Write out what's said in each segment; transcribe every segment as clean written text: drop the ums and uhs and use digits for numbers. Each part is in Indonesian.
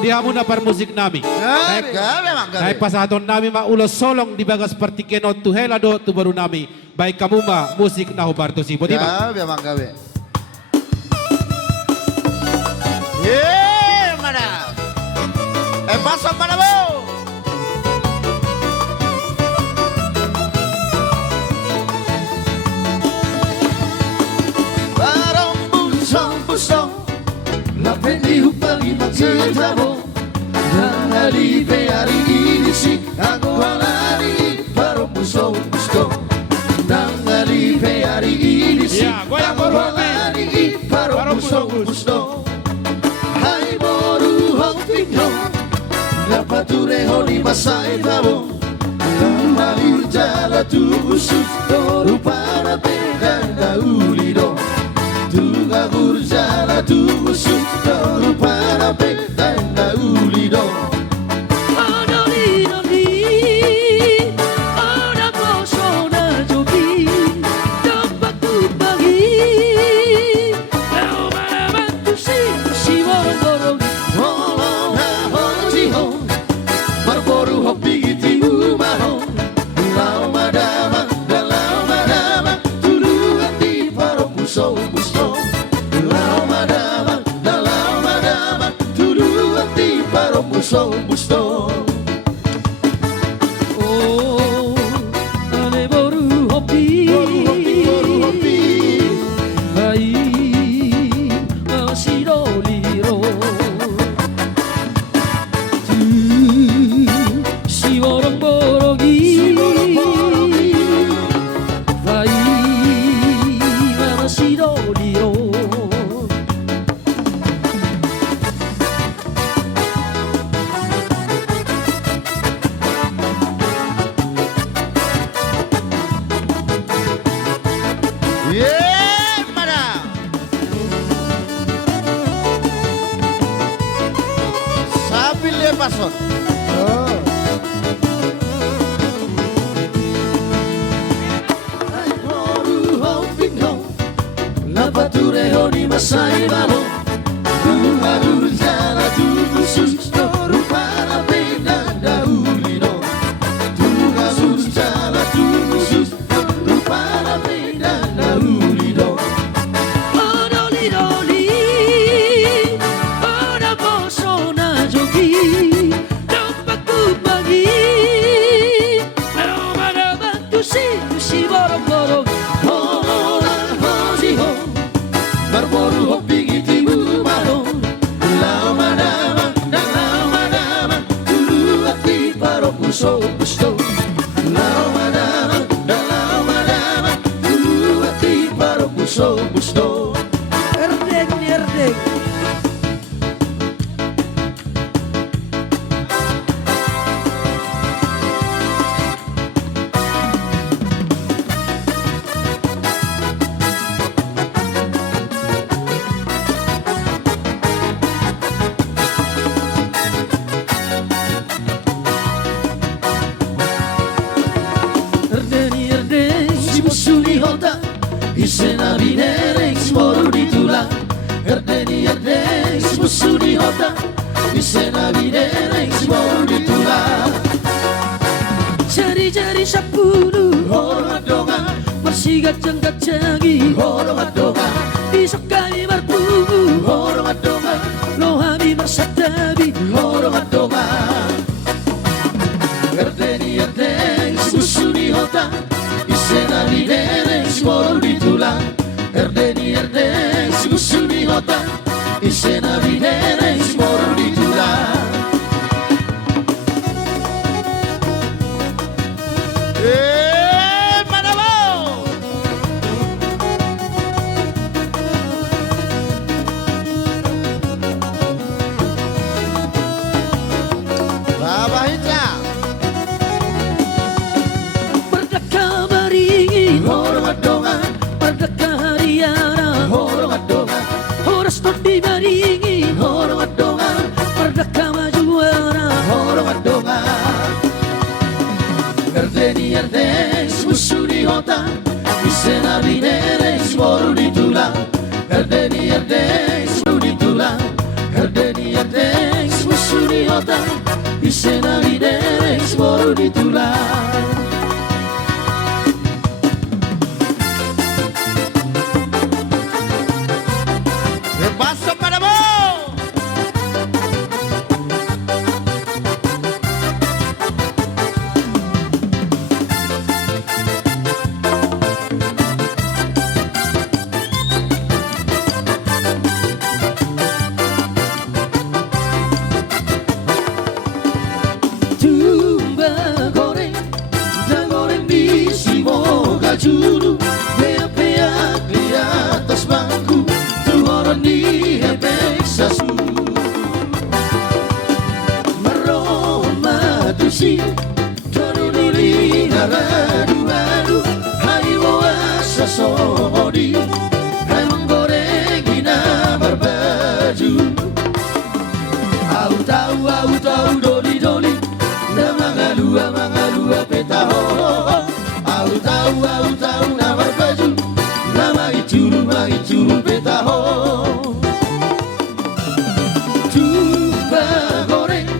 Dihamuna par musik nami. Naik pasaton nami ma ulos solong di bagas seperti kenot tu helado tu baru nami. Baik kamu ma musik nahu bartosi. Bodi ma. Gawe mang gawe. Ye mana? Pasok mana bu? Barong busong Lapendi upali magkitabo Nangali hari ini si Aku halari Barong busong Nangali hari ini si Aku halari Barong busong Hai boru hopingo Lapature honi masai tabo Kembali jala tubusus Doru para pedanda ulido Tuga gurjala tubusus Doru para pedanda ulido Busto Oh, ane boru hopi Bai, masiro liro Tu, si borong borogi Bai, masiro liro Ye mana? Sabil le pasok. Ai boru hopingo Lapature honi masai balo Dunga urjala tubusus Doru para pedanda ulido Dunga urjala tubusus Doru para pedanda ulido Odolidoli, ora posso na jogi, dompak tu pagi, no mana tu si borong borong, Hola hoji ho Barboru hopingi timu maro Lau madama Tulu ati paro puso pusto Lau madama Tulu ati paro puso pusto erdek ni erdek. Si musuli hota Isena binere Smoru ditula Erdeni si musuli hota Isena binere Smoru ditula Jari-jari sapulu, Hormat donga bersigat jengkat jagi, Hormat donga besok kali bertubuh, Hormat donga lohami bersatabi, Hormat donga Erdeni si musuli hota Isena binere Smoru ditula Erdeni si musuli hota Isena binere Smoru ditula Mana mau? Baba Hija merdeka beringin, Hormat donga merdeka hariana, Hormat donga horas di beringin, Hormat donga merdeka majuana, Hormat donga Erdeni Musuni hota Isena binere Smoru ditula Erdeni Smoru ditula Erdeni Musuni Isenari dereng baru ditulang. Pasok pada mo. Tumba goreng, dan goreng di Simoga Julu. Beak-beak di atas bangku, tuhoran di hebek sasu. Meroma tusi, doruduli haradu-hadu. Hai bawa sasodi, hai menggoreng ina berbaju. Au tahu doli-doli, Mangalua petaho. Au tahu nama baju, nama icuru petaho. Tumba goreng,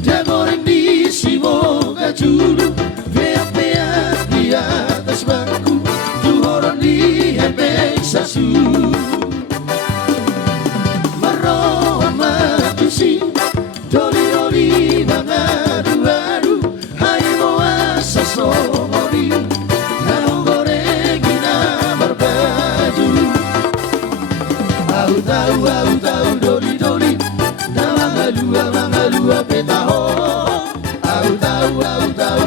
dia goreng di Simoga Julu. Beak-beak di atas bangku, tuhoran di hebek sasu. Meroma tusi, doli-doli mangadu-adu. Sasori, namun goreng ina berbaju. Au tahu doli-doli, nama mangalua petaho. Au tahu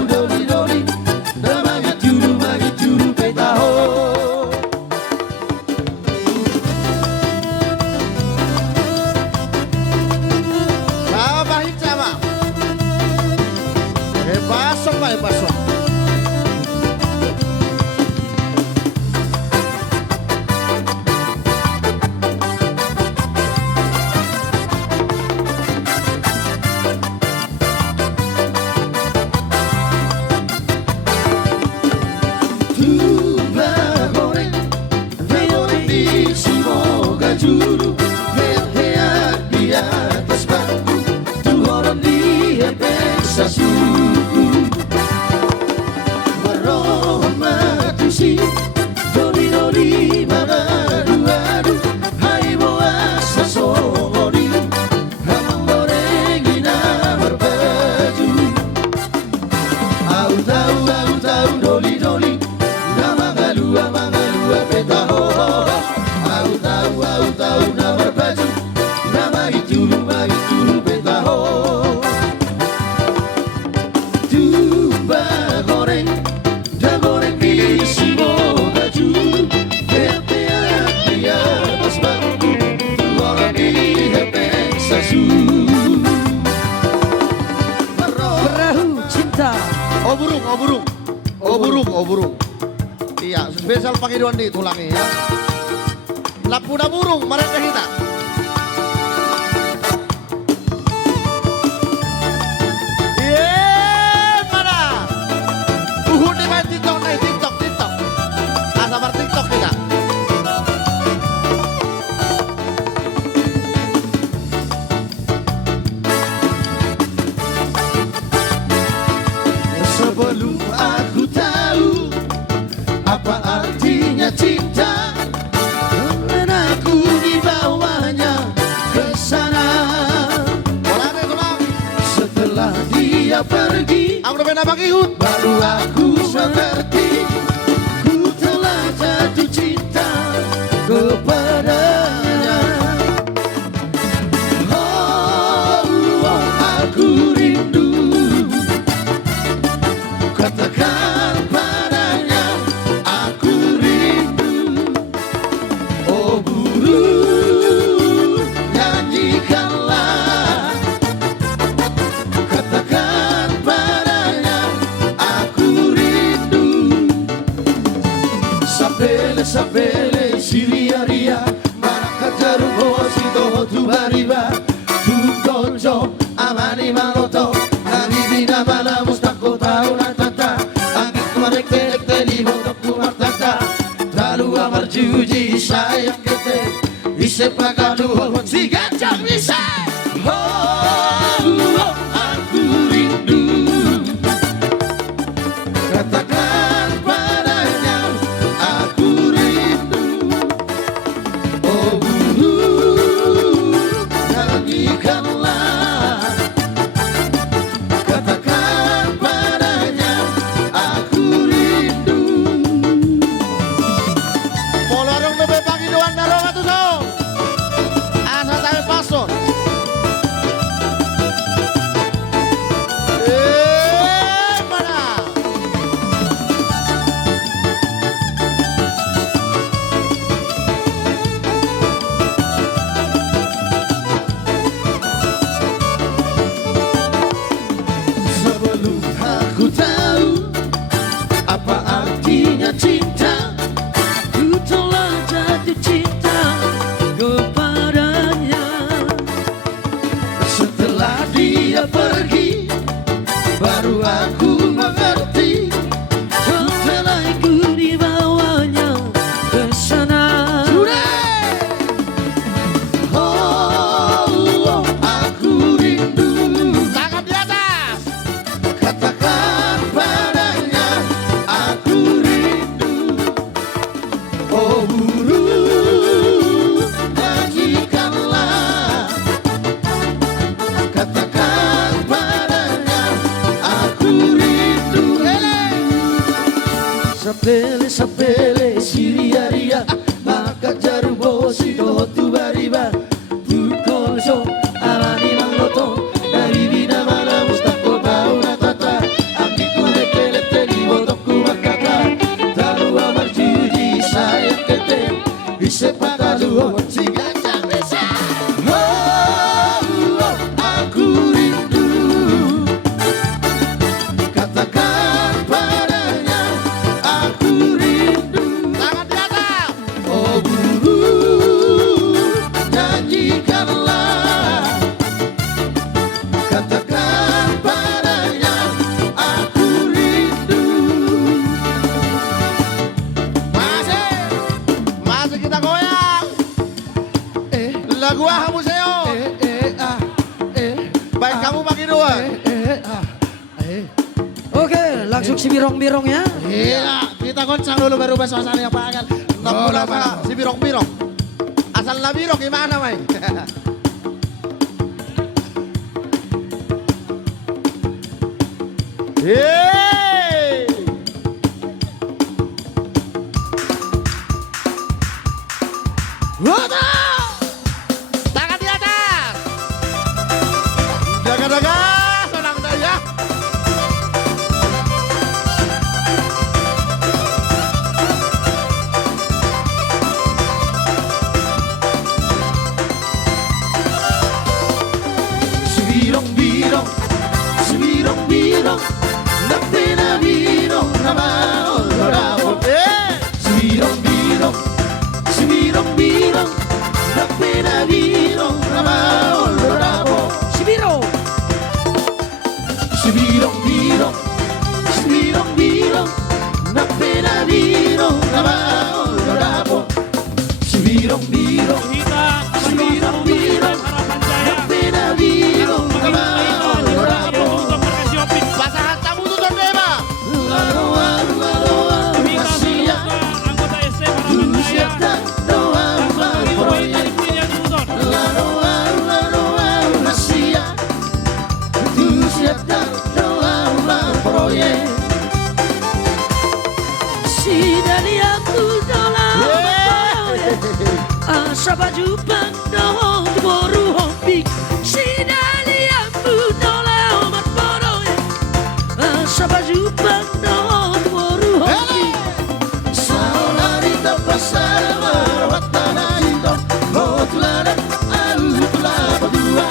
doli-doli, nama ngicuru petaho. Sama hitsama. Pasok. Tumba goreng, di Simoga Julu. Beak-beak di atas bangku, tuhoran di hebek sasu. Doli-doli mangadu-adu. Hai bawa sasodi, hamang goreng ina berbaju. Au tahu doli-doli, nama mangalua petaho. Au tahu nama berbaju, nama icuru petaho. Tumba goreng, dia goreng di Simoga Julu. Beak-beak di atas bangku, tuhoran di hebek sasu. Perahu cinta. Oh burung. Iya, spesial pakai doan di tulangnya ya. Lapuna burung, mereka kita. TikTok. Sabar TikTok kita. Sebelum aku tahu apa artinya cinta, dan aku dibawanya ke sana. Setelah dia pergi, baru aku mengerti. Jatuh cinta kepadanya. Aku rindu. Katakan padanya, aku rindu. Oh burung, nyanyikanlah. Katakan padanya, aku rindu. Sapele siriaria, maraka jarum hosi toho tubariba. Tutonjo amani maloto, nabibina bala mustako tauna tata. Angin tuarek teli hotok kumartata. Talu amar juji sayang kete, ise pagadu si gajah bisa. Aku janjikanlah, katakan padanya aku rindu. Polarong nebe Pangidoan narong atuso. Asa tayo pason. Mana? Sebelum aku tahu apa artinya cinta, Ku telah jatuh cinta kepadanya. setelah dia pergi baru aku mengerti. Setelah ku dibawanya ke sana. Oh, aku rindu. Tangan di atas. Katakan padanya aku rindu. Oh burung, janjikanlah, katakan padanya aku rindu. Sapele siriaria maka jarubo sido tu bariba tu kolso alani mangloto dari bina mana mustako bauna tata ambiku lekele teli botoku makata taru amar juji sayang kete bisa patah luo si gancang desa. Oh, aku rindu. Katakan padanya aku rindu. Tangan di atas. Oh burung, janjikanlah, katakan padanya aku rindu. Masih kita goyang. Lagu ah museo. Baik kamu pagi dua. Oke, langsung si birong-birong ya. Iya, kita goncang dulu baru bahas suasana yang pangan. Si birong-birong. Asal lah birong gimana, Mai? Yeay! Wada! Tangan di atas. Jaga-jaga, senang saya. Subirong-birong, subirong-birong, na pinabirong na maulorabo. Subirong-birong, subirong-birong, na pinabirong na maulorabo. Si birong. Subirong-birong, subirong-birong, na pinabirong na maulorabo. Subirong-birong, subirong-birong, na pinabirong na maulorabo. Pasahan tamu tutor beba. Laroa, laroa, Asia, Rusia, doa, proyek. Laroa, laroa, Asia, Rusia, doa, proyek. Si dari aku dalam asa baju pandoh boru hobi. Si dari aku dalam boru asa baju pandoh boru hobi. Saunarita pasar marwatana ito, botulana autula berdua.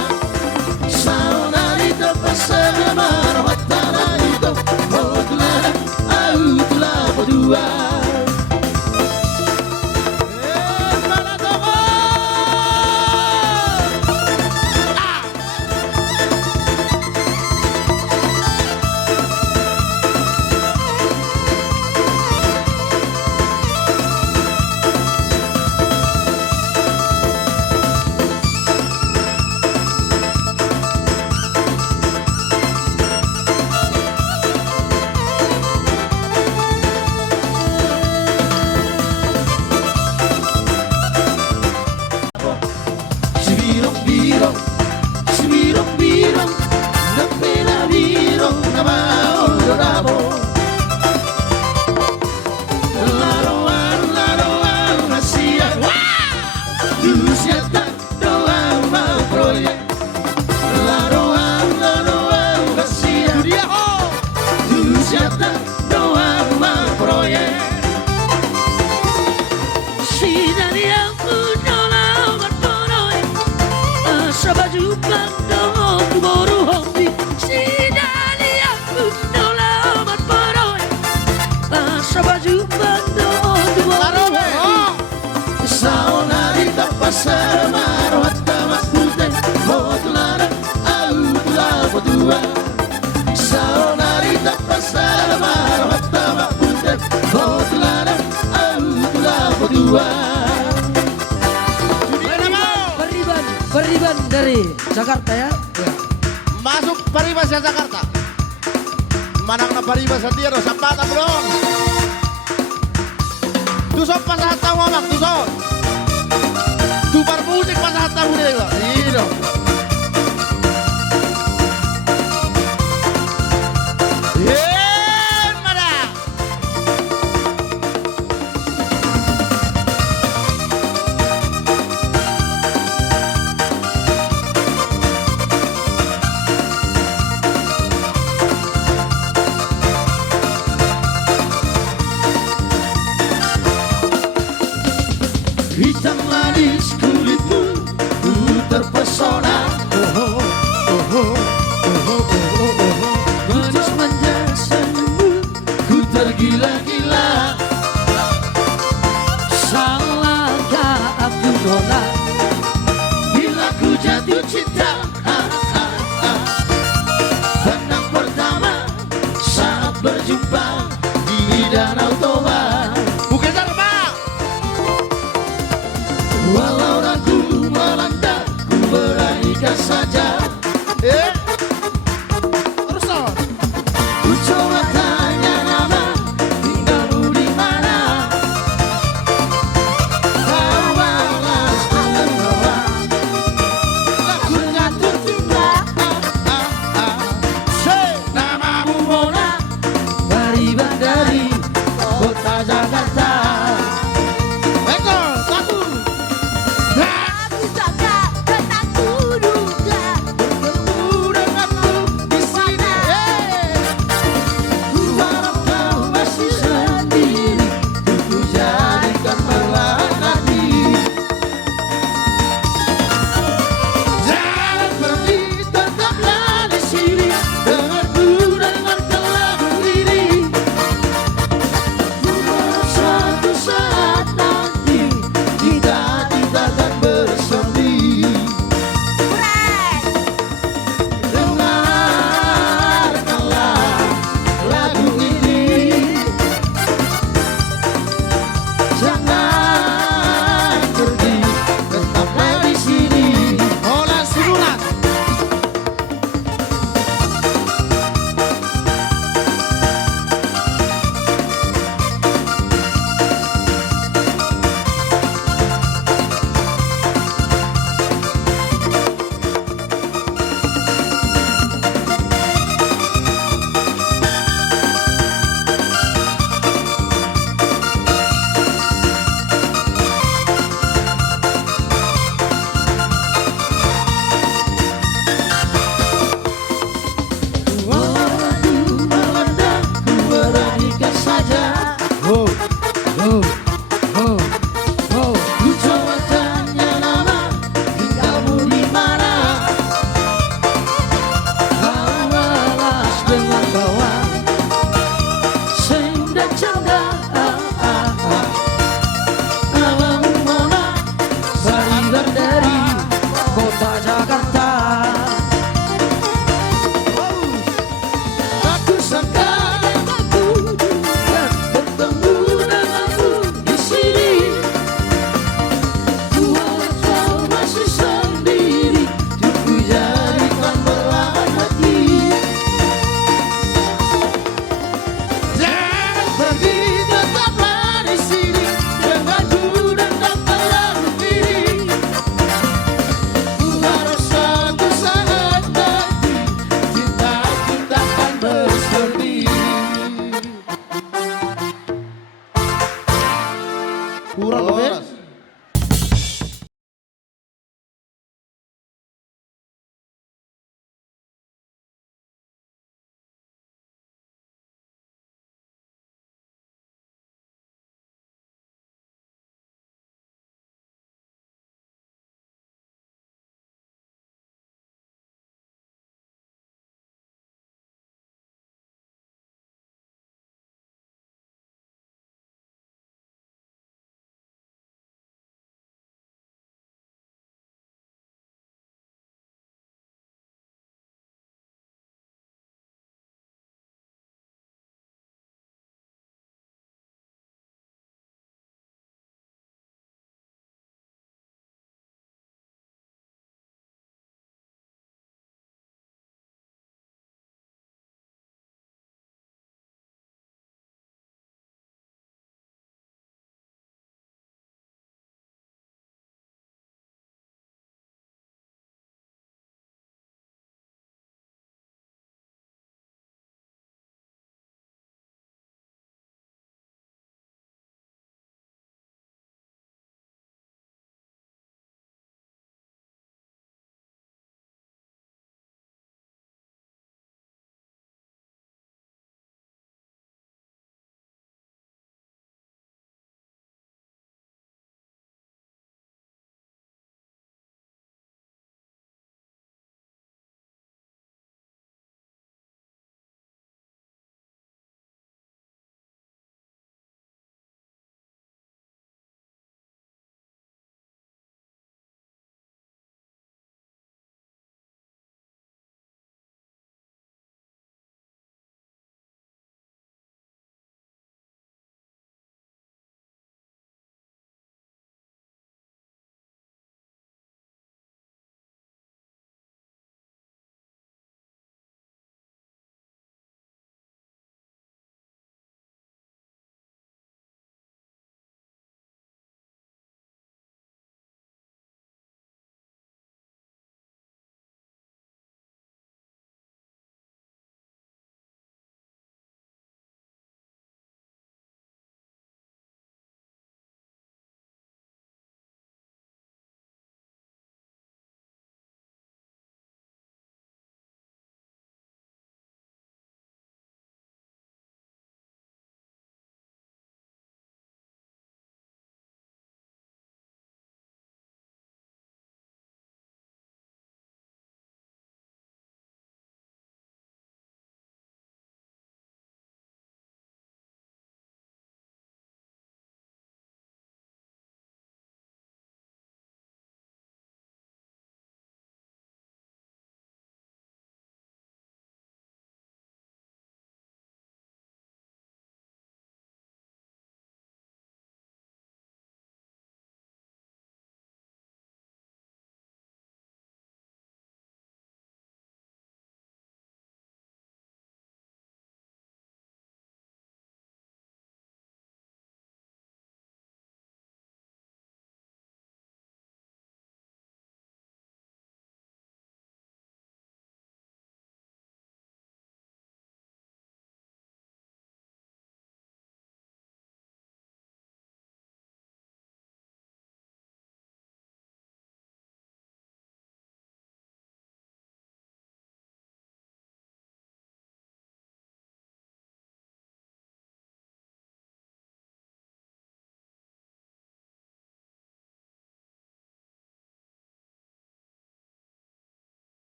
Saunarita pasar marwatana ito, botulana autula berdua. Mana toko? Jakarta ya. Ya. Masuk Paribas ya Jakarta. Manang na Paribas sa Tiro, sa Pata bro. Tusok pa sa hataw mamak, tusok. Tubar musik pa sa hataw nila. Ino. Yeah, mana. Hitam manis kulitmu, ku terpesona. Manis manja senyummu, Ku tergila-gila. salahkah aku nona? Bila ku jatuh cinta, tenang pertama saat berjumpa di Danau Toba. Bukan terbang. Walau ragu melanda, ku beranikan saja.